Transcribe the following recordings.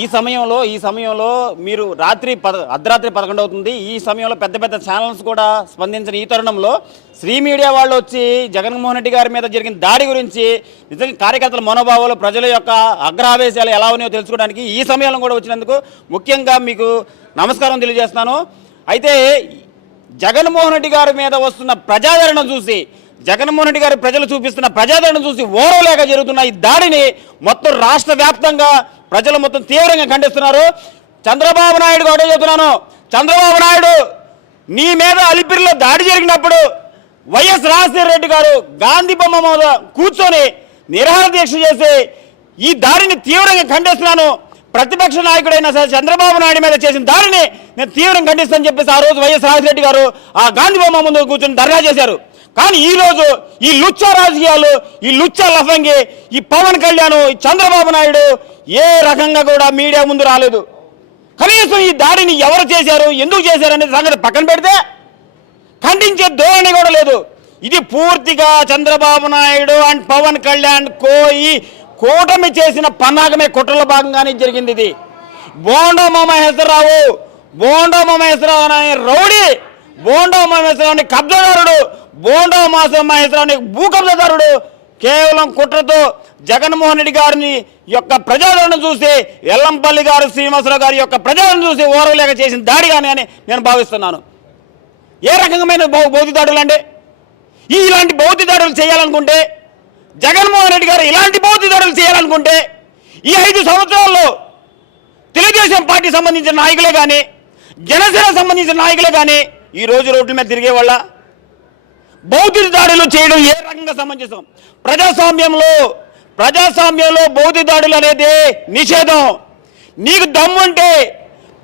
ఈ సమయంలో మీరు అర్ధరాత్రి 11 అవుతుంది. ఈ సమయంలో పెద్ద పెద్ద ఛానల్స్ కూడా స్పందించిన ఈ తరుణంలో శ్రీ మీడియా వాళ్ళు వచ్చి జగన్మోహన్ రెడ్డి గారి మీద జరిగిన దాడి గురించి నిజంగా కార్యకర్తల మనోభావాలు, ప్రజల యొక్క అగ్రహావేశాలు ఎలా ఉన్నాయో తెలుసుకోవడానికి ఈ సమయంలో కూడా వచ్చినందుకు ముఖ్యంగా మీకు నమస్కారం తెలియజేస్తున్నాను. అయితే జగన్మోహన్ రెడ్డి గారి మీద వస్తున్న ప్రజాదరణ చూసి, జగన్మోహన్ రెడ్డి గారి ప్రజలు చూపిస్తున్న ప్రజాదరణ చూసి ఓరవలేక జరుగుతున్న ఈ దాడిని మొత్తం రాష్ట్ర వ్యాప్తంగా ప్రజలు మొత్తం తీవ్రంగా ఖండిస్తున్నారు. చంద్రబాబు నాయుడు కూడా చెబుతున్నాను, చంద్రబాబు నాయుడు నీ మీద అలిపిరిలో దాడి జరిగినప్పుడు వైఎస్ రాజశేఖర రెడ్డి గారు గాంధీ బొమ్మ మీద కూర్చొని నిరాహార దీక్ష చేసి ఈ దాడిని తీవ్రంగా ఖండిస్తున్నాను. ప్రతిపక్ష నాయకుడైనా సరే చంద్రబాబు నాయుడు మీద చేసిన దాడిని నేను తీవ్రంగా ఖండిస్తానని చెప్పేసి ఆ రోజు వైఎస్ రాజశేఖర రెడ్డి గారు ఆ గాంధీ బొమ్మ ముందు కూర్చొని ధర్నా చేశారు. కానీ ఈరోజు ఈ లుచ్చా రాజకీయాలు, ఈ లుచ్చా లఫంగి, ఈ పవన్ కళ్యాణ్, ఈ చంద్రబాబు నాయుడు ఏ రకంగా కూడా మీడియా ముందు రాలేదు. కనీసం ఈ దాడిని ఎవరు చేశారు, ఎందుకు చేశారు అనే సంగతి పక్కన పెడితే ఖండించే ధోరణి కూడా లేదు. ఇది పూర్తిగా చంద్రబాబు నాయుడు అండ్ పవన్ కళ్యాణ్ కూటమి చేసిన పన్నాగమే, కుట్రలో భాగంగానే జరిగింది. ఇది బోండా మహేశ్వరరావు అనే రౌడీ, బోండా మహేశ్వరరావుని కబ్జాదారుడు, బోండా మహేశ్వరరావుని భూ కబ్జాదారుడు కేవలం కుట్రతో జగన్మోహన్ రెడ్డి గారిని యొక్క ప్రజాదరణ చూసి, ఎల్లంపల్లి గారు శ్రీనివాసరావు గారి యొక్క ప్రజాదరణ చూసి ఓరవలేక చేసిన దాడి కానీ అని నేను భావిస్తున్నాను. ఏ రకమైన భౌతిక దాడులు అండి? ఇలాంటి భౌతిక దాడులు చేయాలనుకుంటే, జగన్మోహన్ రెడ్డి గారు ఇలాంటి భౌతిక దాడులు చేయాలనుకుంటే ఈ 5 సంవత్సరాల్లో తెలుగుదేశం పార్టీ సంబంధించిన నాయకులే కానీ, జనసేన సంబంధించిన నాయకులే కానీ ఈ రోజు రోడ్ల మీద తిరిగే వాళ్ళ భౌతిక దాడులు చేయడం ఏ రకంగా సమంజసం? ప్రజాస్వామ్యంలో భౌతిక దాడులు అనేది నిషేధం. నీకు దమ్ముంటే,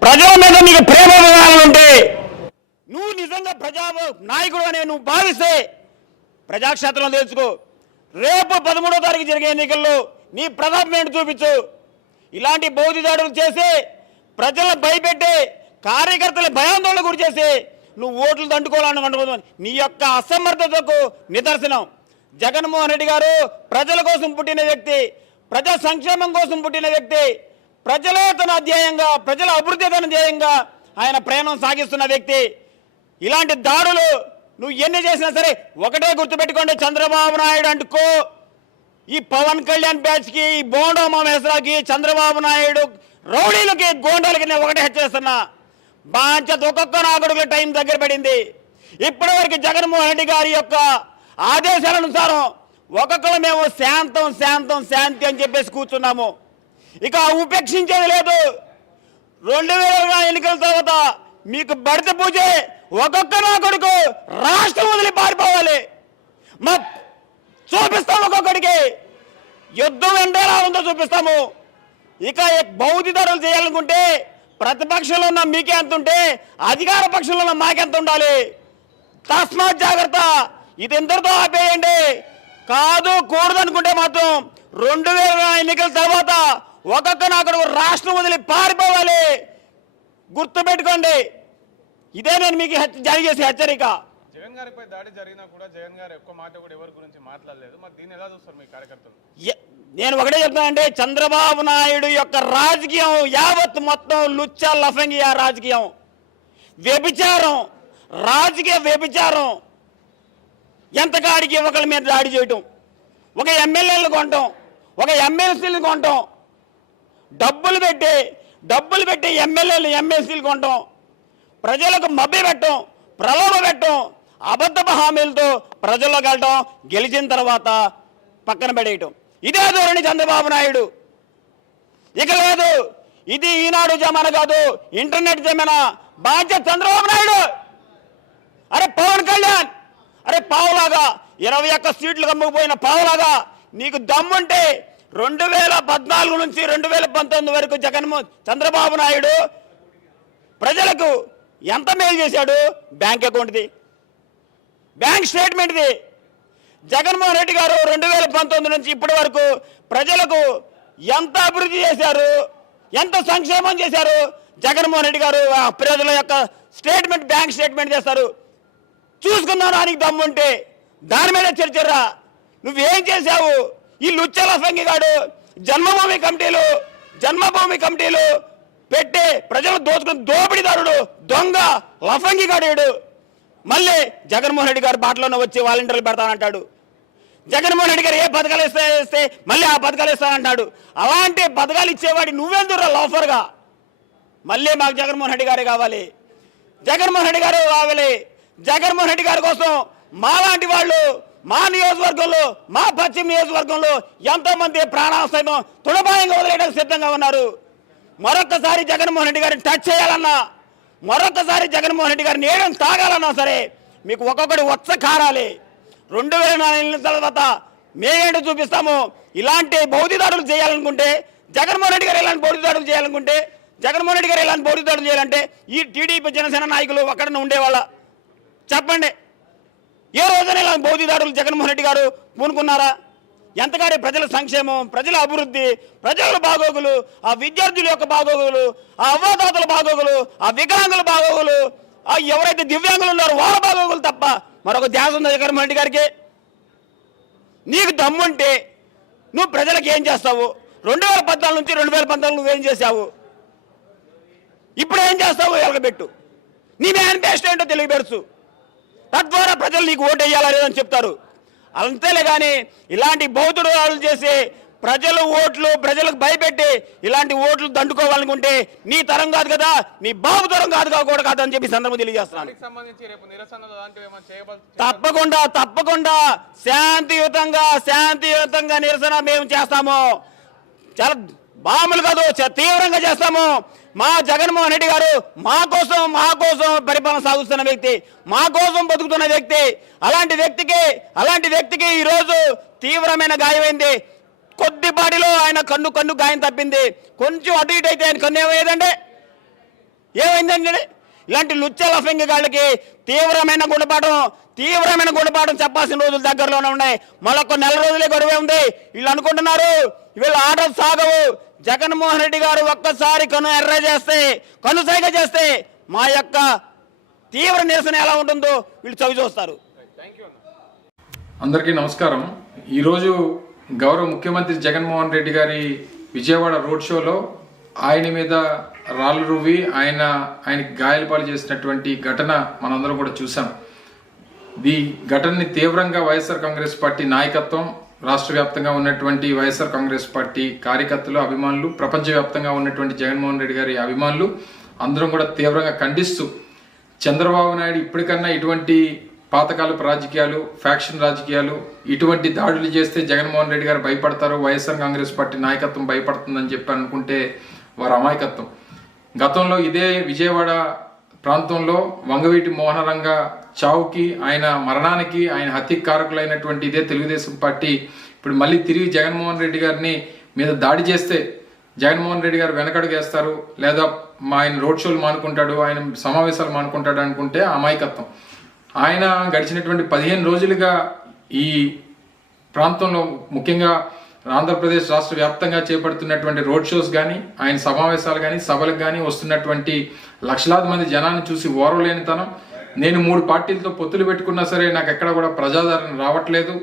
ప్రజల మీద నీకు ప్రేమ ఉంటే, నువ్వు నిజంగా ప్రజా నాయకుడు అనే నువ్వు భావిస్తే ప్రజాక్షేత్రంలో తెలుసుకో. రేపు 13వ తారీఖు జరిగే ఎన్నికల్లో నీ ప్రతాపం ఏంటి చూపించు. ఇలాంటి భౌతిక దాడులు చేసి ప్రజలను భయపెట్టి, కార్యకర్తల భయాందోళన గురి చేసి నువ్వు ఓట్లు దండుకోవాలనుకుంటున్నావు. నీ యొక్క అసమర్థతకు నిదర్శనం. జగన్మోహన్ రెడ్డి గారు ప్రజల కోసం పుట్టిన వ్యక్తి, ప్రజా సంక్షేమం కోసం పుట్టిన వ్యక్తి, ప్రజలే తన ధ్యేయంగా, ప్రజల అభివృద్ధి తన ధ్యేయంగా ఆయన ప్రయాణం సాగిస్తున్న వ్యక్తి. ఇలాంటి దాడులు నువ్వు ఎన్ని చేసినా సరే ఒకటే గుర్తుపెట్టుకోండి, చంద్రబాబు నాయుడు అంటుకో, ఈ పవన్ కళ్యాణ్ బ్యాచ్కి, ఈ బోండా మహేశ్వరరావుకి, చంద్రబాబు నాయుడు రౌడీలకి, గోండాలకి నేను ఒకటే హెచ్చరిస్తున్నా. బాధ్యత ఒక్కొక్క నాయకుడికి టైం దగ్గర పడింది. ఇప్పటివరకు జగన్మోహన్ రెడ్డి గారి యొక్క ఆదేశాలనుసారం ఒక్కొక్కరు మేము శాంతి అని చెప్పేసి కూర్చున్నాము. ఇక ఉపేక్షించేది లేదు. 2020 ఎన్నికల తర్వాత మీకు బడిత పూజే, ఒక్కొక్క నాయకుడికి రాష్ట్రం వదిలి పారిపోవాలి. మా చూపిస్తాము, ఒక్కొక్కడికి యుద్ధం ఎండేలా ఉందో చూపిస్తాము. ఇక భౌతిక దాడులు చేయాలనుకుంటే ప్రతిపక్షంలో ఉన్న మీకే ఎంత ఉంటే అధికార పక్షంలో ఉన్న మాకెంత ఉండాలి. తస్మాత్ జాగ్రత్త. ఇది ఎందరితో ఆపేయండి. కూడదనుకుంటే మాత్రం 2020 ఎన్నికల తర్వాత ఒక్కొక్క నాయకుడు రాష్ట్రం వదిలి పారిపోవాలి. గుర్తుపెట్టుకోండి. ఇదే నేను మీకు జారీ చేసే హెచ్చరిక. జగన్ గారిపై దాడి జరిగినా కూడా జగన్ గారు ఎక్కువ మాట కూడా ఎవరి గురించి మాట్లాడలేదు. మరి దీన్ని ఎలా చూస్తారు మీ కార్యకర్తలు? నేను ఒకటే చెప్తానంటే, చంద్రబాబు నాయుడు యొక్క రాజకీయం యావత్ మొత్తం లుచ్చా లఫంగి రాజకీయం, వ్యభిచారం, రాజకీయ వ్యభిచారం. ఎంతకాడికి ఒకరి మీద దాడి చేయటం, ఒక ఎమ్మెల్యేలు కొనటం, ఒక ఎమ్మెల్సీలు కొనటం, డబ్బులు పెట్టి ఎమ్మెల్యేలు ఎమ్మెల్సీలు కొనటం, ప్రజలకు మభ్య పెట్టడం, ప్రలోభ పెట్టడం, అబద్ధపు హామీలతో ప్రజల్లోకి వెళ్ళటం, గెలిచిన తర్వాత పక్కన పడేయటం. ఇదే ధోరణి చంద్రబాబు నాయుడు. ఇక లేదు, ఇది ఈనాడు జమానా కాదు, ఇంటర్నెట్ జమానా. బాధ్యత చంద్రబాబు నాయుడు. అరే పవన్ కళ్యాణ్, అరే పావులాగా 21 సీట్లు కమ్ముకుపోయిన పావులాగా నీకు దమ్ముంటే 2014 నుంచి 2019 వరకు చంద్రబాబు నాయుడు ప్రజలకు ఎంత మేలు చేశాడు? బ్యాంక్ అకౌంట్ది, బ్యాంక్ స్టేట్మెంట్ది. జగన్మోహన్ రెడ్డి గారు 2019 నుంచి ఇప్పటి వరకు ప్రజలకు ఎంత అభివృద్ధి చేశారు, ఎంత సంక్షేమం చేశారు జగన్మోహన్ రెడ్డి గారు. ప్రజల యొక్క స్టేట్మెంట్, బ్యాంక్ స్టేట్మెంట్ చేస్తారు. చూసుకున్నాను అని దమ్ముంటే దాని మీద చర్చరా. నువ్వేం చేశావు? ఈ లుచ్చల సంఘిగాడు జన్మభూమి కమిటీలు, జన్మభూమి కమిటీలు పెట్టి ప్రజలు దోచుకుని దోపిడీదారుడు, దొంగ, లఫంగి గాడు. మళ్ళీ జగన్మోహన్ రెడ్డి గారు బాటలోనే వచ్చి వాలంటీర్లు పెడతానంటాడు. జగన్మోహన్ రెడ్డి గారు ఏ పథకాలు ఇస్తే మళ్ళీ ఆ పథకాలు ఇస్తానంటాడు. అలాంటి పథకాలు ఇచ్చేవాడి నువ్వెందుకు లాఫర్గా? మళ్ళీ మాకు జగన్మోహన్ రెడ్డి గారే కావాలి, జగన్మోహన్ రెడ్డి గారు కావాలి. జగన్మోహన్ రెడ్డి గారి కోసం మాలాంటి వాళ్ళు మా నియోజకవర్గంలో, మా పశ్చిమ నియోజకవర్గంలో ఎంతోమంది ప్రాణాసైతం తుడపాయంగా వదిలేయడానికి సిద్ధంగా ఉన్నారు. మరొక్కసారి జగన్మోహన్ రెడ్డి గారిని టచ్ చేయాలన్నా, మరొక్కసారి జగన్మోహన్ రెడ్డి గారిని ఏడం తాగాలన్నా సరే మీకు ఒక్కొక్కటి వచ్చ కారాలి. 2004 తర్వాత మేమేంటో చూపిస్తాము. ఇలాంటి బౌద్ధిదాడులు చేయాలనుకుంటే జగన్మోహన్ రెడ్డి గారు ఇలాంటి బౌద్ధిదాడులు చేయాలనుకుంటే, జగన్మోహన్ రెడ్డి గారు ఇలాంటి బౌద్ధిదాడులు చేయాలంటే ఈ టీడీపీ జనసేన నాయకులు ఒక్కడనే ఉండేవాళ్ళ? చెప్పండి. ఏ రోజున ఇలాంటి బౌద్ధిదాడులు జగన్మోహన్ రెడ్డి గారు పూనుకున్నారా? ఎంతగానే ప్రజల సంక్షేమం, ప్రజల అభివృద్ధి, ప్రజల బాగోగులు, ఆ విద్యార్థుల యొక్క బాగోగులు, ఆ అవ్వాతాతల బాగోగులు, ఆ వికలాంగుల బాగోగులు, ఆ ఎవరైతే దివ్యాంగులు ఉన్నారో వాళ్ళ బాగోగులు తప్ప మరొక ధ్యాస ఉంది జగన్మోహన్ రెడ్డి గారికి? నీకు దమ్ముంటే నువ్వు ప్రజలకు ఏం చేస్తావు? 2014 నుంచి 2014 నువ్వేం చేశావు? ఇప్పుడు ఏం చేస్తావు? ఎలగబెట్టు. నీ మేనిఫెస్టో ఏంటో తెలియబెడుచు. తద్వారా ప్రజలు నీకు ఓటు వేయాలా లేదని చెప్తారు. అంతేలే కానీ ఇలాంటి బౌద్ధుడు చేసి ప్రజలు ఓట్లు ప్రజలకు భయపెట్టి ఇలాంటి ఓట్లు దండుకోవాలనుకుంటే నీ తరం కాదు కదా, నీ బాబు తరం కూడా కాదని చెప్పి సందర్భం తెలియజేస్తున్నాను. తప్పకుండా శాంతియుతంగా నిరసన మేము చేస్తాము. చాలా బాములు కాదు, తీవ్రంగా చేస్తాము. మా జగన్మోహన్ రెడ్డి గారు మా కోసం పరిపాలన సాగుతున్న వ్యక్తి, మా కోసం బతుకుతున్న వ్యక్తి. అలాంటి వ్యక్తికి ఈరోజు తీవ్రమైన గాయమైంది. కొద్దిపాటిలో ఆయన కన్ను గాయం తప్పింది. కొంచెం అటు ఇటు అయితే ఆయన కన్ను ఏమైందండి? ఇలాంటి లుచ్చ లఫంగి గాళ్ళకి తీవ్రమైన గుణపాఠం చెప్పాల్సిన రోజులు దగ్గరలోనే ఉన్నాయి. మరొక నెల రోజులే గడువే ఉంది. వీళ్ళు అనుకుంటున్నారు వీళ్ళు ఆటలు సాగవు. జగన్మోహన్ రెడ్డి గారు ఒక్కసారి కనుసైగ చేస్తే మా యొక్క తీవ్ర నిరసన ఎలా ఉంటుందో వీళ్ళు చవి చూస్తారు. అందరికీ నమస్కారం. ఈరోజు గౌరవ ముఖ్యమంత్రి జగన్మోహన్ రెడ్డి గారి విజయవాడ రోడ్ షోలో ఆయన మీద రాళ్ళు రువ్వి ఆయనకి గాయాలపాలు చేసినటువంటి ఘటన మనందరం కూడా చూసాం. ఈ ఘటనని తీవ్రంగా వైఎస్ఆర్ కాంగ్రెస్ పార్టీ నాయకత్వం, రాష్ట్ర వ్యాప్తంగా ఉన్నటువంటి వైఎస్ఆర్ కాంగ్రెస్ పార్టీ కార్యకర్తలు, అభిమానులు, ప్రపంచవ్యాప్తంగా ఉన్నటువంటి జగన్మోహన్ రెడ్డి గారి అభిమానులు అందరం కూడా తీవ్రంగా ఖండిస్తూ, చంద్రబాబు నాయుడు ఇప్పటికన్నా ఇటువంటి పాతకాలపు రాజకీయాలు, ఫ్యాక్షన్ రాజకీయాలు, ఇటువంటి దాడులు చేస్తే జగన్మోహన్ రెడ్డి గారు భయపడతారు, వైఎస్ఆర్ కాంగ్రెస్ పార్టీ నాయకత్వం భయపడుతుందని చెప్పి అనుకుంటే వారు అమాయకత్వం. గతంలో ఇదే విజయవాడ ప్రాంతంలో వంగవీటి మోహనరంగ చావుకి, ఆయన మరణానికి, ఆయన హత్యకు కారకులైనటువంటి ఇదే తెలుగుదేశం పార్టీ ఇప్పుడు మళ్ళీ తిరిగి జగన్మోహన్ రెడ్డి గారిని మీద దాడి చేస్తే జగన్మోహన్ రెడ్డి గారు వెనకడుగేస్తారు, లేదా ఆయన రోడ్ షోలు మానుకుంటాడు, ఆయన సమావేశాలు మానుకుంటాడు అనుకుంటే అమాయకత్వం. ఆయన గడిచినటువంటి 15 రోజులుగా ఈ ప్రాంతంలో, ముఖ్యంగా ఆంధ్రప్రదేశ్ రాష్ట్ర వ్యాప్తంగా చేపడుతున్నటువంటి రోడ్ షోస్ కానీ, ఆయన సమావేశాలు కానీ, సభలకు కానీ వస్తున్నటువంటి లక్షలాది మంది జనాన్ని చూసి ఓర్వలేనితనం, నేను 3 పార్టీలతో పొత్తులు పెట్టుకున్నా సరే నాకు ఎక్కడ కూడా ప్రజాదరణ రావట్లేదు,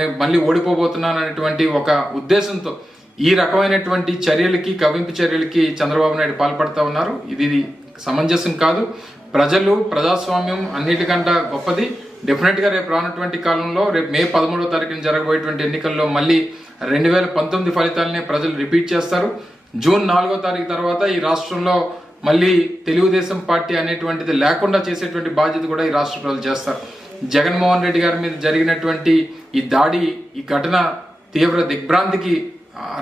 నేను మళ్ళీ ఓడిపోబోతున్నాను అనేటువంటి ఒక ఉద్దేశంతో ఈ రకమైనటువంటి చర్యలకి, కవింపు చర్యలకి చంద్రబాబు నాయుడు పాల్పడతా ఉన్నారు. ఇది సమంజసం కాదు. ప్రజలు, ప్రజాస్వామ్యం అన్నిటికంటే గొప్పది. డెఫినెట్గా రేపు రానటువంటి కాలంలో, రేపు మే 13వ తారీఖున జరగబోయేటువంటి ఎన్నికల్లో మళ్ళీ 2019 ఫలితాలనే ప్రజలు రిపీట్ చేస్తారు. జూన్ 4వ తారీఖు తర్వాత ఈ రాష్ట్రంలో మళ్ళీ తెలుగుదేశం పార్టీ అనేటువంటిది లేకుండా చేసేటువంటి బాధ్యత కూడా ఈ రాష్ట్ర ప్రజలు చేస్తారు. జగన్మోహన్ రెడ్డి గారి మీద జరిగినటువంటి ఈ దాడి, ఈ ఘటన తీవ్ర దిగ్భ్రాంతికి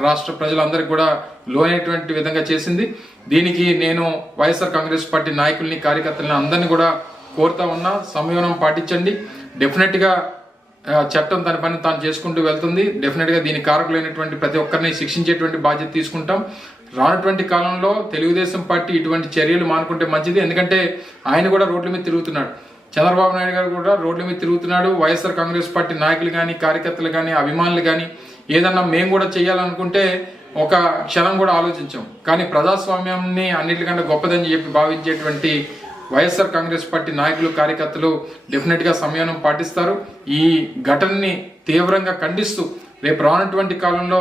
రాష్ట్ర ప్రజలందరికీ కూడా లోనైనటువంటి విధంగా చేసింది. దీనికి నేను వైఎస్ఆర్ కాంగ్రెస్ పార్టీ నాయకుల్ని, కార్యకర్తలని అందరినీ కూడా కోరుతా ఉన్నా, సంయమనం పాటించండి. డెఫినెట్గా చట్టం తన పని తాను చేసుకుంటూ వెళ్తుంది. డెఫినెట్గా దీనికి కారకులైనటువంటి ప్రతి ఒక్కరిని శిక్షించేటువంటి బాధ్యత తీసుకుంటాం. రానటువంటి కాలంలో తెలుగుదేశం పార్టీ ఇటువంటి చర్యలు మానుకుంటే మంచిది. ఎందుకంటే ఆయన కూడా రోడ్ల మీద తిరుగుతున్నాడు, చంద్రబాబు నాయుడు గారు కూడా రోడ్ల మీద తిరుగుతున్నాడు. వైఎస్ఆర్ కాంగ్రెస్ పార్టీ నాయకులు కానీ, కార్యకర్తలు కానీ, అభిమానులు కానీ ఏదన్నా మేము కూడా చేయాలనుకుంటే ఒక క్షణం కూడా ఆలోచించాం. కానీ ప్రజాస్వామ్యాన్ని అన్నిటికంటే గొప్పదని చెప్పి భావించేటువంటి వైఎస్ఆర్ కాంగ్రెస్ పార్టీ నాయకులు, కార్యకర్తలు డెఫినెట్గా సంయమనం పాటిస్తారు. ఈ ఘటనని తీవ్రంగా ఖండిస్తూ రేపు రానటువంటి కాలంలో